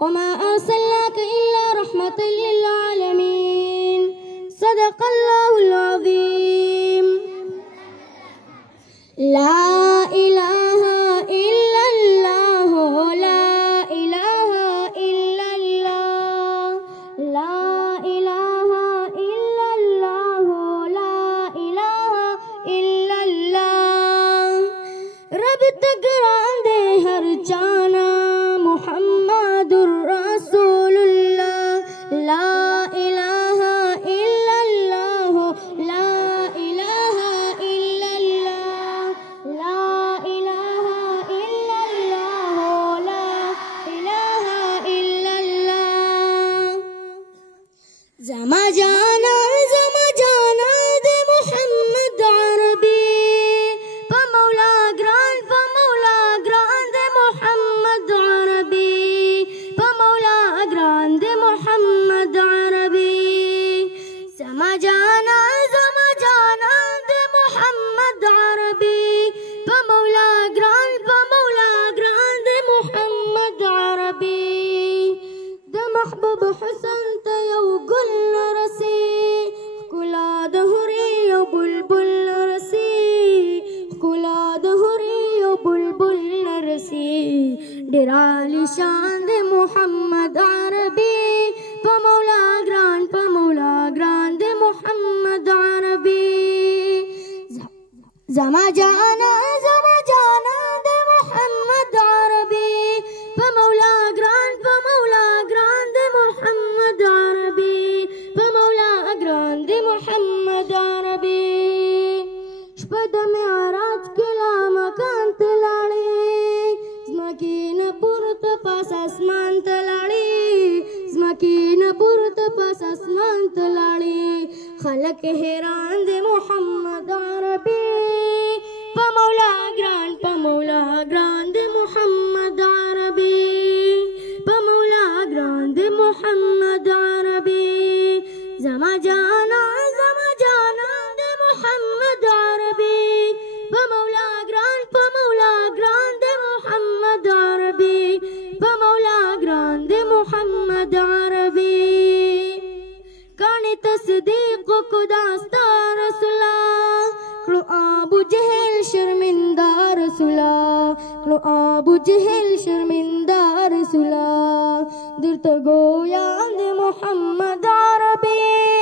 وما أرسلناك إلا رحمة للعالمين صدق الله العظيم لا إله إلا الله لا إله إلا الله لا إله إلا الله لا إله إلا الله رب تقران دے ہر جانا محمد رسول اللہ لا إله إلا الله لا إله إلا الله لا إله إلا الله لا إله إلا الله زما جانا دے محمد عربی فمولا گران دے محمد عربی فمولا گران دے محمد عربی زما جانا دے محمد عربی فمولا گران دے محمد عربی دے محبوب حسن تیو گل رسی کلا دہری و بلبل رسی کلا دہری و بلبل رسی ڈرالی شان دے محمد عربی فمولا گران دے محمد عربی زما جانا دے محمد عربی فمولا گران دے محمد عربی فمولا گران دے محمد عربی شپد معراج کلا مکان تلاڑی زمکین پورت پاس اسمان تلاڑی زمکین پورت پاس اسمان تلاڑی خلق حیران دے محمد عربی فمولا گران دے محمد عربی فمولا گران دے محمد عربی زما جانا دے محمد عربی فمولا گران دے محمد عربی فمولا گران دے محمد عربی کانی تصدیق کو داستا رسولا کلو ابو جہل شرمندہ رسولا کلو ابو جہل شرمندہ رسولا درت گویا دے محمد عربی